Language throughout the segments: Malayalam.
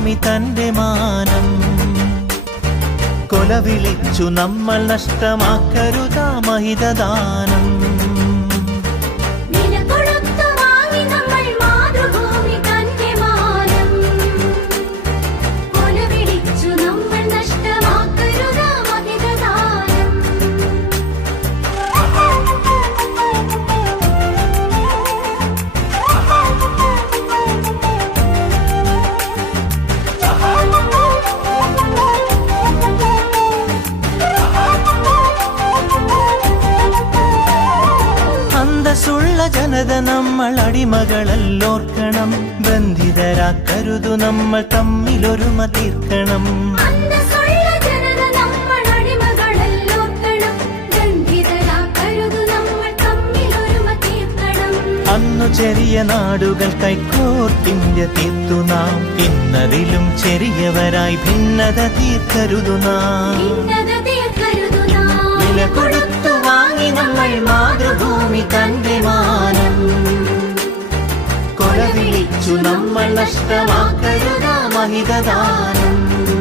മാതൃഭൂമി തന്റെ മാനം. കൊല വിളിച്ചു നമ്മൾ നഷ്ടമാക്കരുതാ മഹിതദാനം. ജനത നമ്മൾ അടിമകളല്ലോർക്കണം ബന്ധിതരാക്കരുതു നമ്മൾ തമ്മിലൊരുമ തീർക്കണം. അന്നു ചെറിയ നാടുകൾ കൈക്കോർത്തിന്റെ തീർത്തു നാം. ഇന്നതിലും ചെറിയവരായി ഭിന്നത തീർക്കരുതു നാം. വില കൊടുത്തു വാങ്ങി നമ്മൾ മാതൃഭൂമി തന്റെ വിളിച്ചു നമ്മൾ നഷ്ടമാക്കരുതാ മഹിതദാനം ഭിന്നജാതി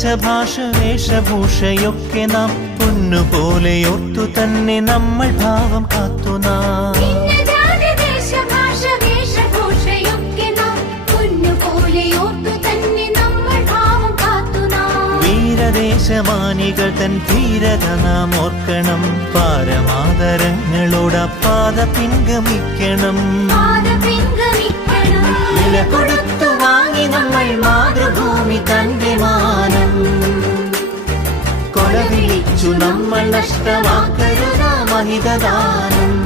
ദേശഭാഷ വേഷഭൂഷയൊക്കെ നാം. പൊന്നുപോലെ ഓർത്തു തന്നെ നമ്മൾ ഭാവം കാത്തു നാം. വീരദേശമാനികൾ തൻ ധീരത നാം ഓർക്കണം. പാരമാതരങ്ങളോട് പാത പിൻഗമിക്കണം. വില കൊടുത്തു നമ്മൾ മാതൃഭൂമി തന്റെ മാനം. കൊല വിളിച്ചു നമ്മൾ നഷ്ടമാക്കരുതാ മഹിതദാനം.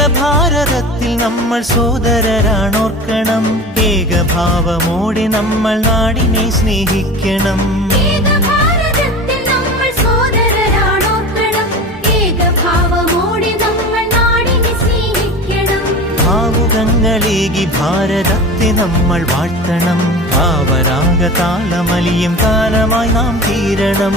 ഏക ഭാരതത്തിൽ നമ്മൾ സോദരരാണോർക്കണം ഏകഭാവമോടെ നമ്മൾ നാടിനെ സ്നേഹിക്കണം ഏകഭാരതത്തിൽ നമ്മൾ സോദരരാണോർക്കണം. ഏകഭാവമോടെ നമ്മൾ നാടിനെ സ്നേഹിക്കണം. ഭാവുകങ്ങളേകി ഭാരതത്തെ നമ്മൾ വാഴ്ത്തണം ഭാവരാഗ താളമലിയും കാലമായി നാം തീരണം.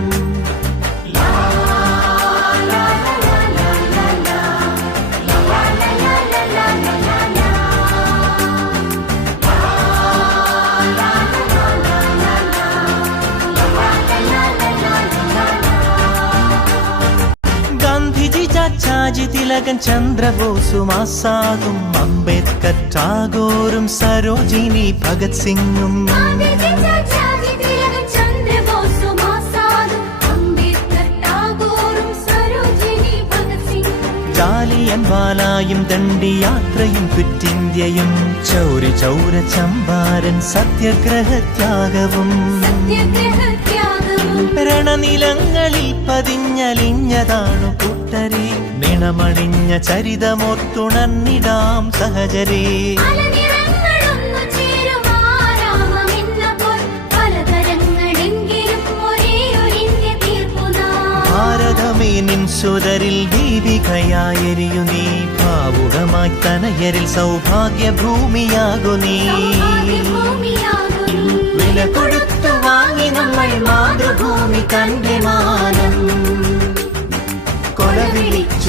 ചാച്ചാജി തിലകൻ ചന്ദ്രബോസും ആസാദും അംബേദ്കർ ടാഗോറും സരോജിനി ഭഗത് സിംഗും. ാലായും ജാലിയൻ വാലായും ദണ്ഡിയാത്രയും കുറ്റിന്ത്യയും ചൗരി ചൗര ചമ്പാരൻ സത്യഗ്രഹത്യാഗവും രണനിലങ്ങളിൽ പതിഞ്ഞലിഞ്ഞതാണു കൂട്ടരെ നിണമണിഞ്ഞ ചരിതമൊത്തുണന്നിടാം ഒരു ഭാരതമേ നിൻ സുതരിൽ ദീപികയായെരിയു നീ. ഭാവുകമായി തനയരിൽ സൗഭാഗ്യ ഭൂമിയാകു നീ